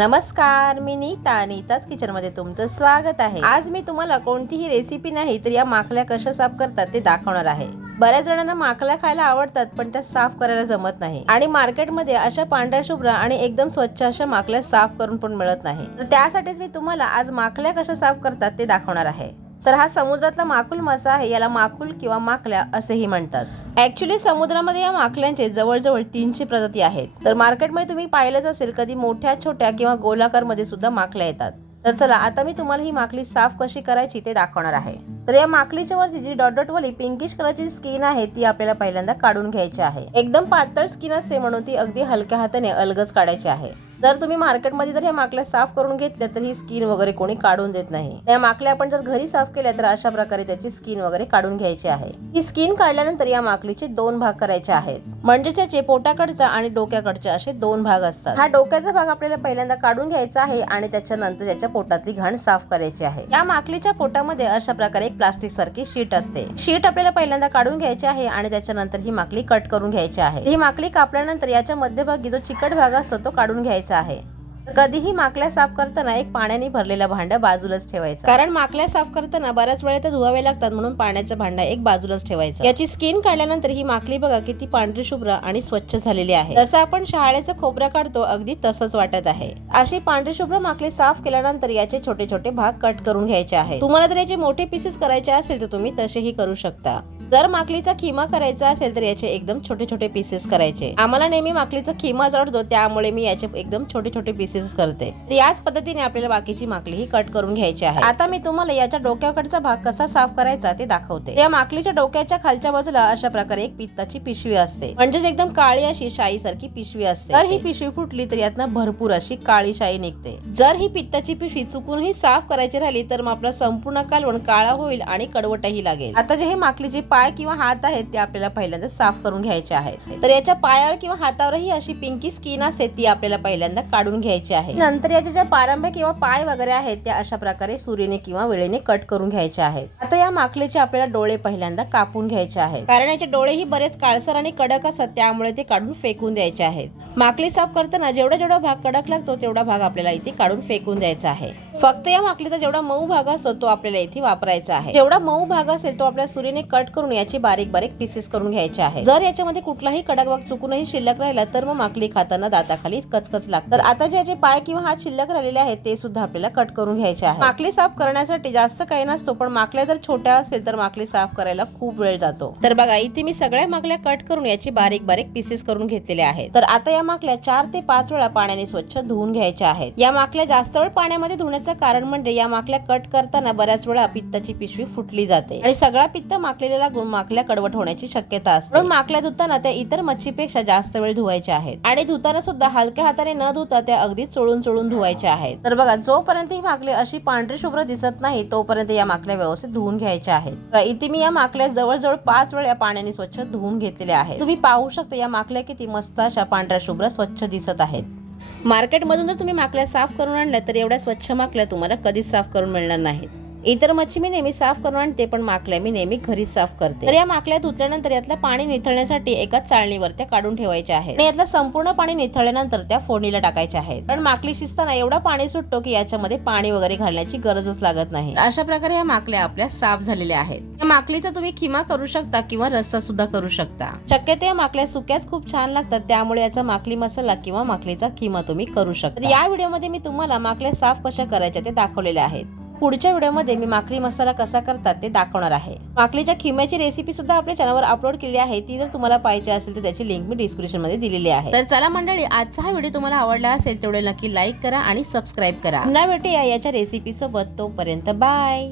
नमस्कार मी नीता नीताच किचनमध्ये तुमचं स्वागत आहे. आज मी तुम्हाला कोणतीही रेसिपी नाही तर या माकल्या कशा साफ करतात ते दाखवणार आहे. बऱ्याच जणांना माकल्या खायला आवडतात पण त्या साफ करायला जमत नाही. आणि मार्केटमध्ये अशा पांढऱ्या शुभ्र आणि एकदम स्वच्छ अशा माकल्या साफ करून पण मिळत नाही. तर त्यासाठीच मी तुम्हाला आज माकल्या कशा साफ करतात ते दाखवणार आहे. तर हा समुद्रातला माकुल मासा आहे याला माकुल किंवा माकल्या असेही म्हणतात. ऍक्च्युली समुद्रामध्ये या माकल्यांचे जवळजवळ तीनशे प्रजाती आहेत. तर मार्केटमध्ये तुम्ही पाहिलंच असेल कधी मोठ्या छोट्या किंवा गोलाकारमध्ये सुद्धा माकल्या येतात. तर चला आता मी तुम्हाला ही माकली साफ कशी करायची ते दाखवणार आहे. तर या माकलीच्या वरती जी डॉट डॉटवाली पिंकिश कलरची स्किन आहे ती आपल्याला पहिल्यांदा काढून घ्यायची आहे. एकदम पातळ स्किन असते म्हणून ती अगदी हलक्या हाताने अलगच काढायची आहे. जर तुम्ही मार्केटमध्ये जर ह्या माकल्या साफ करून घेतल्या तर ही स्किन वगैरे कोणी काढून देत नाही. या माकल्या आपण जर घरी साफ केल्या तर अशा प्रकारे त्याची स्किन वगैरे काढून घ्यायची आहे. ही स्किन काढल्यानंतर या माकलीचे दोन भाग करायचे आहेत. म्हणजेच याचे पोटाकडचा आणि डोक्याकडचे असे दोन भाग असतात. हा डोक्याचा भाग आपल्याला पहिल्यांदा काढून घ्यायचा आहे आणि त्याच्यानंतर त्याच्या पोटातली घाण साफ करायची आहे. या माकलीच्या पोटामध्ये अशा प्रकारे एक प्लास्टिक सारखी शीट असते. शीट आपल्याला पहिल्यांदा काढून घ्यायची आहे आणि त्याच्यानंतर ही माकली कट करून घ्यायची आहे. ही माकली कापल्यानंतर याच्या मध्यभागी जो चिकट भाग असतो तो काढून घ्यायचा आहे. कधीही माकल्या साफ करताना एक पाण्याने भरलेला भांडा बाजूलाच ठेवायचा. कारण माकल्या साफ करताना बऱ्याच वेळा धुवावे लागतात म्हणून पाण्याचा भांडा एक बाजूलाच ठेवायचा. याची स्किन काढल्यानंतर ही माकली बघा किती पांढरी शुभ्र आणि स्वच्छ झालेली आहे. जसं आपण शहाळ्याचं खोबरं काढतो अगदी तसंच वाटत आहे. अशी पांढरी शुभ्र माकली साफ केल्यानंतर याचे छोटे छोटे भाग कट करून घ्यायचे आहे तुम्हाला जर याचे मोठे पीसेस करायचे असेल तर तुम्ही तसेही करू शकता. जर माकलीचा खिमा करायचा असेल तर याचे एकदम छोटे छोटे पीसेस करायचे. आम्हाला नेहमी माकलीचा खिमा जडतो त्यामुळे मी याचे एकदम छोटे छोटे पीसेस करते. याच पद्धतीने आपल्याला बाकीची माकली ही कट करून घ्यायची आहे. आता मी तुम्हाला याच्या डोक्याकडचा भाग कसा साफ करायचा ते दाखवते. या माकलीच्या डोक्याच्या खालच्या बाजूला अशा प्रकारे एक पित्ताची पिशवी असते. म्हणजेच एकदम काळी अशी शाई सारखी पिशवी असते. तर ही पिशवी फुटली तर यातनं भरपूर अशी काळी शाई निघते. जर ही पित्ताची पिशवी चुकूनही साफ करायची राहिली तर मग आपला संपूर्ण कालवण काळा होईल आणि कडवटही लागेल. आता जे हे माकलीचे पाय किंवा हात आहेत ते आपल्याला पहिल्यांदा साफ करून घ्यायचे आहेत. तर याच्या पायावर किंवा हातावरही अशी पिंकी स्किन असते ती आपल्याला पहिल्यांदा काढून घ्यायची आहे. नंतर याच्या ज्या पारंब्या किंवा पाय वगैरे आहेत त्या अशा प्रकारे सुरीने किंवा वेळेने कट करून घ्यायचे आहेत. आता या माकलीचे आपल्याला डोळे पहिल्यांदा कापून घ्यायचे आहेत. कारण याचे डोळे ही बरेच काळसर आणि कडक असतात त्यामुळे ते काढून फेकून द्यायचे आहेत. माकली साफ करताना जेवढा जेवढा भाग कडक लागतो तेवढा भाग आपल्याला इथे काढून फेकून द्यायचा आहे. फक्त या माकलीचा जेवढा मऊ भाग असतो तो आपल्याला इथे वापरायचा आहे. जेवढा मऊ भाग असेल तो आपल्या सुरीने कट करून याची बारीक बारीक पीसेस करून घ्यायचे आहे. जर याच्यामध्ये कुठलाही कडक भाग चुकूनही शिल्लक राहिला तर मग माकली खाताना दाताखाली कचकच लागतं. तर आता जे जे पाय किंवा हात शिल्लक राहिलेले आहेत ते सुद्धा आपल्याला कट करून घ्यायचे आहे माकली साफ करण्यासाठी जास्त काही नसतो पण माकल्या जर छोट्या असेल तर माकली साफ करायला खूप वेळ जातो. तर बघा इथे मी सगळ्या माकल्या कट करून याची बारीक बारीक पीसेस करून घेतलेले आहेत. तर आता या माकल्या चार ते पाच वेळा पाण्याने स्वच्छ धुवून घ्यायच्या आहेत. या माकल्या जास्त वेळ पाण्यामध्ये धुण्याचं कारण म्हणजे या माकल्या कट करताना बऱ्याच वेळा पित्ताची पिशवी फुटली जाते आणि सगळा पित्त माकलेला लागून माकल्या कडवट होण्याची शक्यता असते. म्हणून माकल्या धुताना त्या इतर मच्छीपेक्षा जास्त वेळ धुवायच्या आहेत. आणि धुताना सुद्धा हलक्या हाताने न धुता त्या अगदी चोळून चोळून धुवायच्या आहेत. तर बघा जोपर्यंत ही माकले अशी पांढरी शुभ्र दिसत नाही तोपर्यंत या माकल्या व्यवस्थित धुवून घ्यायच्या आहेत. इथे मी या माकल्या जवळजवळ पाच वेळा पाण्याने स्वच्छ धुवून घेतलेल्या आहेत. तुम्ही पाहू शकता या माकल्या किती मस्त अशा पांढऱ्या शुभ्र स्वच्छ दिसत आहेत. मार्केटमधून जर तुम्ही माकल्या साफ करून आणल्या तर एवढ्या स्वच्छ माकल्या तुम्हाला कधीच साफ करून मिळणार नाहीत. इतर मच्छी मी नेहमी साफ करून आणते पण माकल्या मी नेहमी घरीच साफ करते. तर या माकल्या धुतल्यानंतर यातलं पाणी निथळण्यासाठी एकाच चाळणीवर त्या काढून ठेवायच्या आहेत. आणि यातलं संपूर्ण पाणी निथळल्यानंतर त्या फोडणीला टाकायच्या आहेत. कारण माकली शिजताना एवढा पाणी सुटतो की याच्यामध्ये पाणी वगैरे घालण्याची गरजच लागत नाही. अशा प्रकारे या माकल्या आपल्या साफ झालेल्या आहेत. या माकलीचा तुम्ही खिमा करू शकता किंवा रस्सा सुद्धा करू शकता. शक्यतो या माकल्या सुक्याच खूप छान लागतात त्यामुळे याचा माकली मसाला किंवा माकलीचा खिमा तुम्ही करू शकता. या व्हिडिओमध्ये मी तुम्हाला माकल्या साफ कशा करायच्या ते दाखवलेले आहेत. पुढच्या व्हिडिओमध्ये मी माकली मसाला कसा करतात ते दाखवणार आहे. माकलीच्या खिम्याची रेसिपी सुद्धा आपल्या चॅनलवर अपलोड केली आहे. ती जर तुम्हाला पाहिजे असेल तर त्याची लिंक मी डिस्क्रिप्शनमध्ये दिलेली आहे. तर चला मंडळी आजचा हा व्हिडिओ तुम्हाला आवडला असेल तेवढे नक्की लाईक करा आणि सबस्क्राईब करा. पुन्हा भेटूया याच्या रेसिपी सोबत. तोपर्यंत बाय